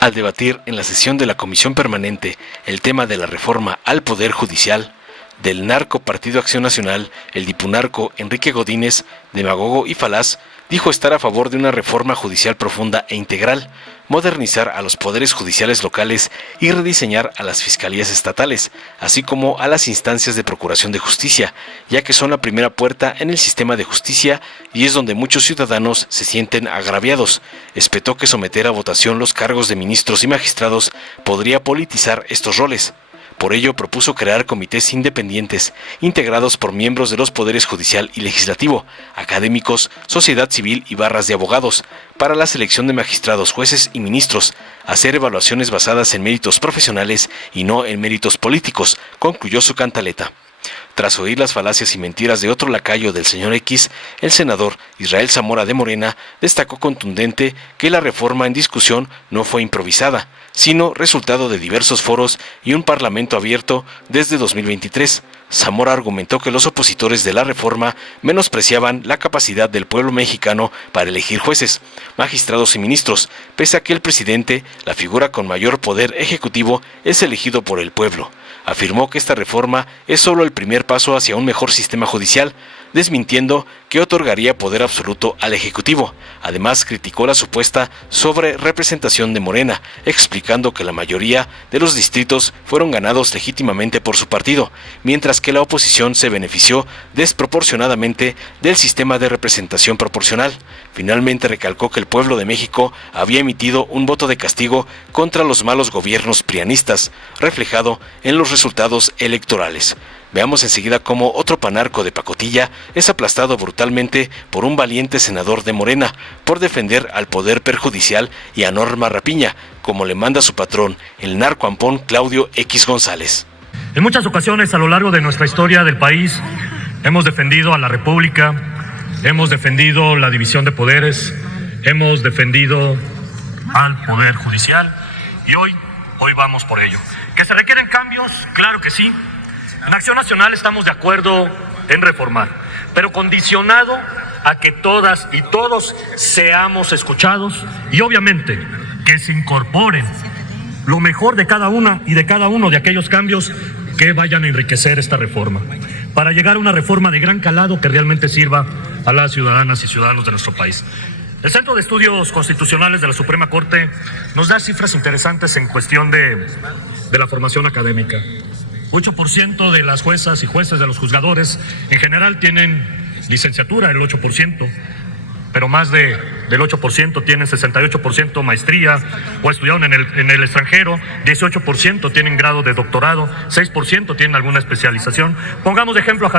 Al debatir en la sesión de la Comisión Permanente el tema de la reforma al Poder Judicial, del narco Partido Acción Nacional, el dipunarco Enrique Godínez, demagogo y falaz, dijo estar a favor de una reforma judicial profunda e integral, modernizar a los poderes judiciales locales y rediseñar a las fiscalías estatales, así como a las instancias de procuración de justicia, ya que son la primera puerta en el sistema de justicia y es donde muchos ciudadanos se sienten agraviados. Espetó que someter a votación los cargos de ministros y magistrados podría politizar estos roles. Por ello, propuso crear comités independientes, integrados por miembros de los poderes judicial y legislativo, académicos, sociedad civil y barras de abogados, para la selección de magistrados, jueces y ministros, hacer evaluaciones basadas en méritos profesionales y no en méritos políticos, concluyó su cantaleta. Tras oír las falacias y mentiras de otro lacayo del señor X, el senador Israel Zamora de Morena destacó contundente que la reforma en discusión no fue improvisada, sino resultado de diversos foros y un parlamento abierto desde 2023. Zamora argumentó que los opositores de la reforma menospreciaban la capacidad del pueblo mexicano para elegir jueces, magistrados y ministros, pese a que el presidente, la figura con mayor poder ejecutivo, es elegido por el pueblo. Afirmó que esta reforma es solo el primer paso hacia un mejor sistema judicial, desmintiendo que otorgaría poder absoluto al Ejecutivo. Además, criticó la supuesta sobrerepresentación de Morena, explicando que la mayoría de los distritos fueron ganados legítimamente por su partido, mientras que la oposición se benefició desproporcionadamente del sistema de representación proporcional. Finalmente recalcó que el pueblo de México había emitido un voto de castigo contra los malos gobiernos prianistas, reflejado en los resultados electorales. Veamos enseguida cómo otro panarco de pacotilla es aplastado brutalmente por un valiente senador de Morena por defender al poder perjudicial y a Norma Rapiña, como le manda su patrón, el narco ampón Claudio X González. En muchas ocasiones a lo largo de nuestra historia del país hemos defendido a la República, hemos defendido la división de poderes, hemos defendido al Poder Judicial y hoy vamos por ello. ¿Que se requieren cambios? Claro que sí. En Acción Nacional estamos de acuerdo en reformar, pero condicionado a que todas y todos seamos escuchados y obviamente que se incorporen lo mejor de cada una y de cada uno de aquellos cambios que vayan a enriquecer esta reforma, para llegar a una reforma de gran calado que realmente sirva a las ciudadanas y ciudadanos de nuestro país. El Centro de Estudios Constitucionales de la Suprema Corte nos da cifras interesantes en cuestión de la formación académica. 8% de las juezas y jueces de los juzgadores en general tienen licenciatura, el 8%, pero más del 8% tienen 68% maestría o estudiaron en el extranjero, 18% tienen grado de doctorado, 6% tienen alguna especialización. Pongamos de ejemplo a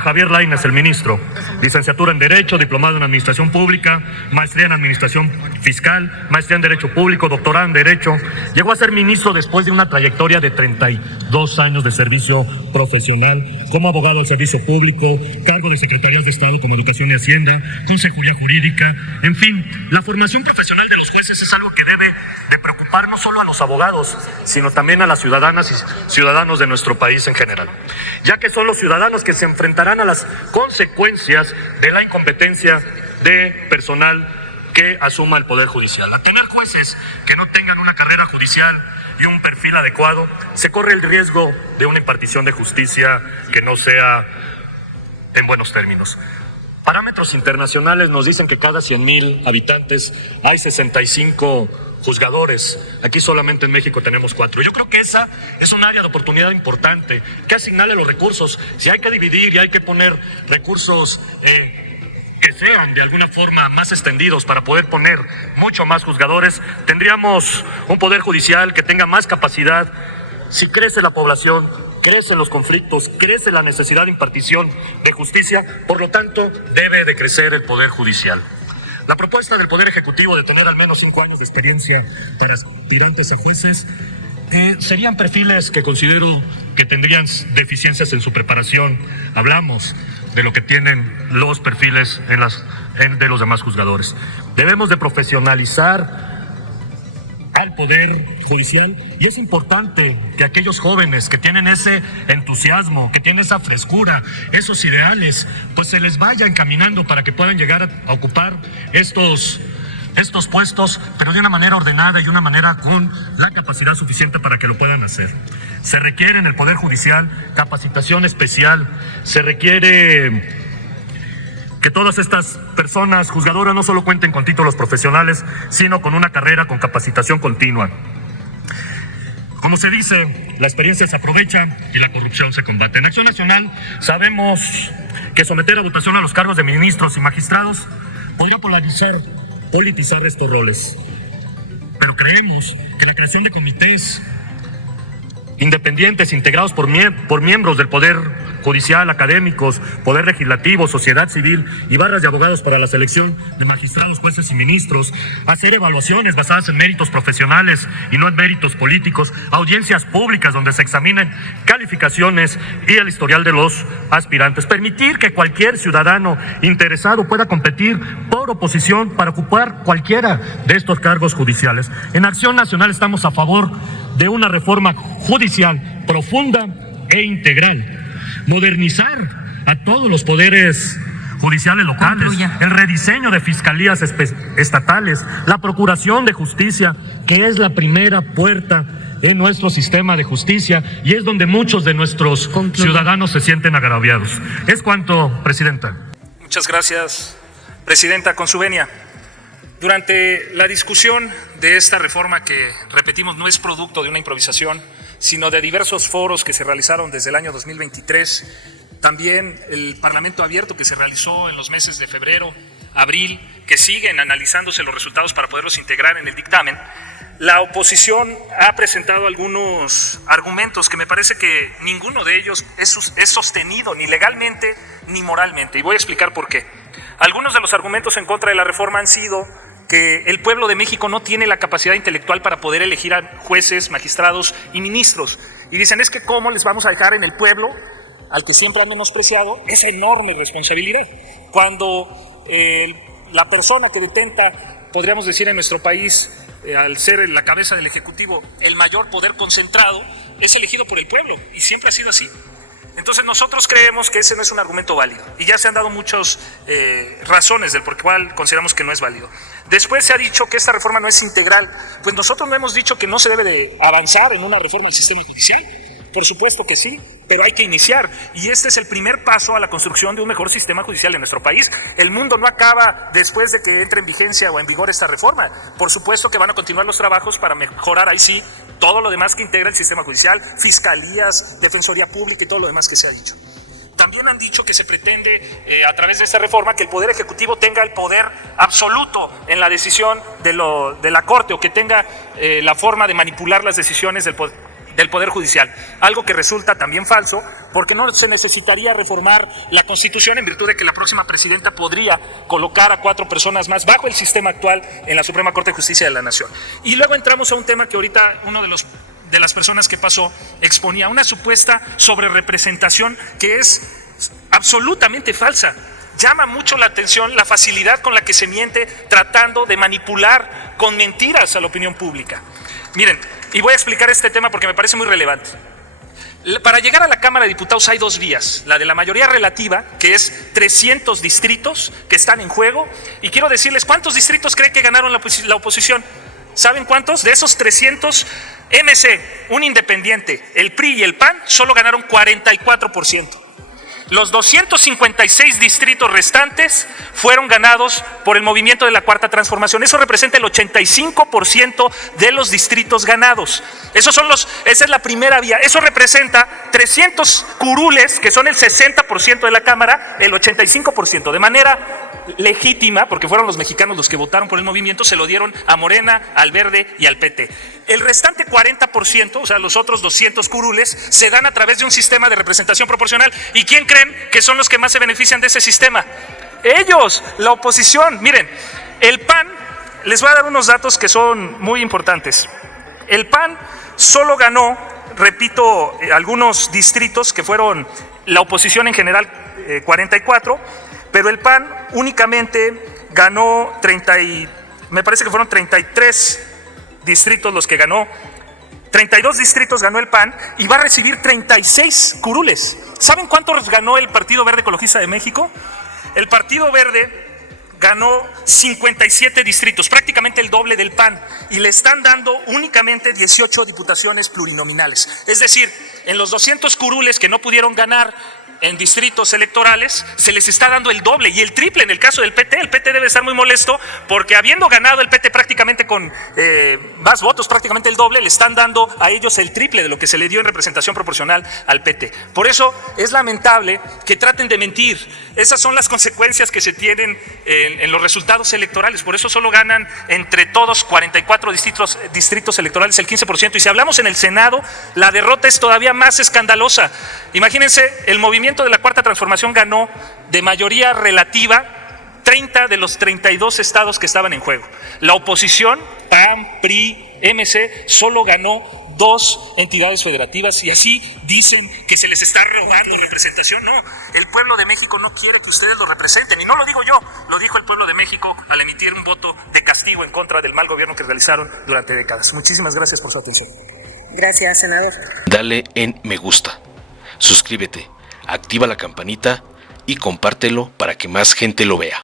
Javier Lainez, el ministro, licenciatura en Derecho, diplomado en Administración Pública, maestría en Administración Fiscal, maestría en Derecho Público, doctorado en Derecho. Llegó a ser ministro después de una trayectoria de 32 años de servicio profesional, como abogado al servicio público, cargo de secretarías de Estado como Educación y Hacienda, Consejería Jurídica. En fin, la formación profesional de los jueces es algo que debe de preocupar no solo a los abogados, sino también a las ciudadanas y ciudadanos de nuestro país en general, ya que son los ciudadanos que se enfrentarán a las consecuencias de la incompetencia de personal que asuma el Poder Judicial. A tener jueces que no tengan una carrera judicial y un perfil adecuado, se corre el riesgo de una impartición de justicia que no sea en buenos términos. Parámetros internacionales nos dicen que cada 100,000 habitantes hay 65 juzgadores. Aquí solamente en México tenemos 4. Yo creo que esa es un área de oportunidad importante, que asignarle los recursos. Si hay que dividir y hay que poner recursos que sean de alguna forma más extendidos para poder poner mucho más juzgadores, tendríamos un poder judicial que tenga más capacidad. Si crece la población, crecen los conflictos, crece la necesidad de impartición de justicia, por lo tanto debe de crecer el poder judicial. La propuesta del Poder Ejecutivo de tener al menos 5 años de experiencia para aspirantes a jueces serían perfiles que considero que tendrían deficiencias en su preparación. Hablamos de lo que tienen los perfiles de los demás juzgadores. Debemos de profesionalizar al Poder Judicial y es importante que aquellos jóvenes que tienen ese entusiasmo, que tienen esa frescura, esos ideales, pues se les vaya encaminando para que puedan llegar a ocupar estos estos puestos, pero de una manera ordenada y una manera con la capacidad suficiente para que lo puedan hacer. Se requiere en el Poder Judicial capacitación especial, se requiere que todas estas personas juzgadoras no solo cuenten con títulos profesionales, sino con una carrera con capacitación continua. Como se dice, la experiencia se aprovecha y la corrupción se combate. En Acción Nacional sabemos que someter a votación a los cargos de ministros y magistrados podría politizar estos roles. Pero creemos que la creación de comités independientes integrados por miembros del Poder Judicial, académicos, Poder Legislativo, sociedad civil y barras de abogados para la selección de magistrados, jueces y ministros, hacer evaluaciones basadas en méritos profesionales y no en méritos políticos, audiencias públicas donde se examinen calificaciones y el historial de los aspirantes, permitir que cualquier ciudadano interesado pueda competir por oposición para ocupar cualquiera de estos cargos judiciales. En Acción Nacional estamos a favor de una reforma judicial profunda e integral, modernizar a todos los poderes judiciales locales, el rediseño de fiscalías estatales, la procuración de justicia, que es la primera puerta en nuestro sistema de justicia y es donde muchos de nuestros ciudadanos se sienten agraviados. Es cuanto, Presidenta. Muchas gracias, Presidenta. Con su venia. Durante la discusión de esta reforma, que repetimos no es producto de una improvisación, sino de diversos foros que se realizaron desde el año 2023, también el Parlamento abierto que se realizó en los meses de febrero, abril, que siguen analizándose los resultados para poderlos integrar en el dictamen, la oposición ha presentado algunos argumentos que me parece que ninguno de ellos es sostenido ni legalmente ni moralmente, y voy a explicar por qué. Algunos de los argumentos en contra de la reforma han sido que el pueblo de México no tiene la capacidad intelectual para poder elegir a jueces, magistrados y ministros. Y dicen, es que ¿cómo les vamos a dejar en el pueblo, al que siempre han menospreciado, esa enorme responsabilidad? Cuando la persona que detenta, podríamos decir en nuestro país, al ser la cabeza del Ejecutivo, el mayor poder concentrado, es elegido por el pueblo, y siempre ha sido así. Entonces nosotros creemos que ese no es un argumento válido y ya se han dado muchas razones del por cual consideramos que no es válido. Después se ha dicho que esta reforma no es integral. Pues nosotros no hemos dicho que no se debe de avanzar en una reforma del sistema judicial. Por supuesto que sí, pero hay que iniciar y este es el primer paso a la construcción de un mejor sistema judicial en nuestro país. El mundo no acaba después de que entre en vigencia o en vigor esta reforma. Por supuesto que van a continuar los trabajos para mejorar ahí sí todo lo demás que integra el sistema judicial, fiscalías, defensoría pública y todo lo demás que se ha dicho. También han dicho que se pretende a través de esta reforma que el Poder Ejecutivo tenga el poder absoluto en la decisión de la Corte o que tenga la forma de manipular las decisiones del Poder Judicial, algo que resulta también falso porque no se necesitaría reformar la Constitución en virtud de que la próxima presidenta podría colocar a 4 personas más bajo el sistema actual en la Suprema Corte de Justicia de la Nación. Y luego entramos a un tema que ahorita uno de las personas que pasó exponía, una supuesta sobrerepresentación que es absolutamente falsa. Llama mucho la atención la facilidad con la que se miente tratando de manipular con mentiras a la opinión pública. Miren, y voy a explicar este tema porque me parece muy relevante. Para llegar a la Cámara de Diputados hay 2 vías, la de la mayoría relativa, que es 300 distritos que están en juego, y quiero decirles cuántos distritos cree que ganaron la oposición. ¿Saben cuántos? De esos 300, MC, un independiente, el PRI y el PAN solo ganaron 44%. Los 256 distritos restantes fueron ganados por el movimiento de la Cuarta Transformación. Eso representa el 85% de los distritos ganados. Esa es la primera vía. Eso representa 300 curules, que son el 60% de la Cámara, el 85%. De manera legítima, porque fueron los mexicanos los que votaron por el movimiento, se lo dieron a Morena, al Verde y al PT. El restante 40%, o sea, los otros 200 curules, se dan a través de un sistema de representación proporcional. ¿Y quién creen que son los que más se benefician de ese sistema? Ellos, la oposición. Miren, el PAN, les voy a dar unos datos que son muy importantes. El PAN solo ganó, repito, algunos distritos que fueron la oposición en general, 44, pero el PAN únicamente ganó me parece que fueron 33 distritos los que ganó. 32 distritos ganó el PAN y va a recibir 36 curules. ¿Saben cuántos ganó el Partido Verde Ecologista de México? El Partido Verde ganó 57 distritos, prácticamente el doble del PAN, y le están dando únicamente 18 diputaciones plurinominales. Es decir, en los 200 curules que no pudieron ganar en distritos electorales, se les está dando el doble y el triple en el caso del PT. El PT debe estar muy molesto porque, habiendo ganado el PT prácticamente con más votos, prácticamente el doble, le están dando a ellos el triple de lo que se le dio en representación proporcional al PT. Por eso es lamentable que traten de mentir. Esas son las consecuencias que se tienen en los resultados electorales. Por eso solo ganan entre todos 44 distritos electorales, el 15%. Y si hablamos en el Senado, la derrota es todavía más escandalosa. Imagínense, el movimiento de la Cuarta Transformación ganó de mayoría relativa 30 de los 32 estados que estaban en juego. La oposición, PAN, PRI, MC, solo ganó 2 entidades federativas, y así dicen que se les está robando representación. No, el pueblo de México no quiere que ustedes lo representen, y no lo digo yo, lo dijo el pueblo de México al emitir un voto de castigo en contra del mal gobierno que realizaron durante décadas. Muchísimas gracias por su atención. Gracias, senador. Dale en me gusta, suscríbete, activa la campanita y compártelo para que más gente lo vea.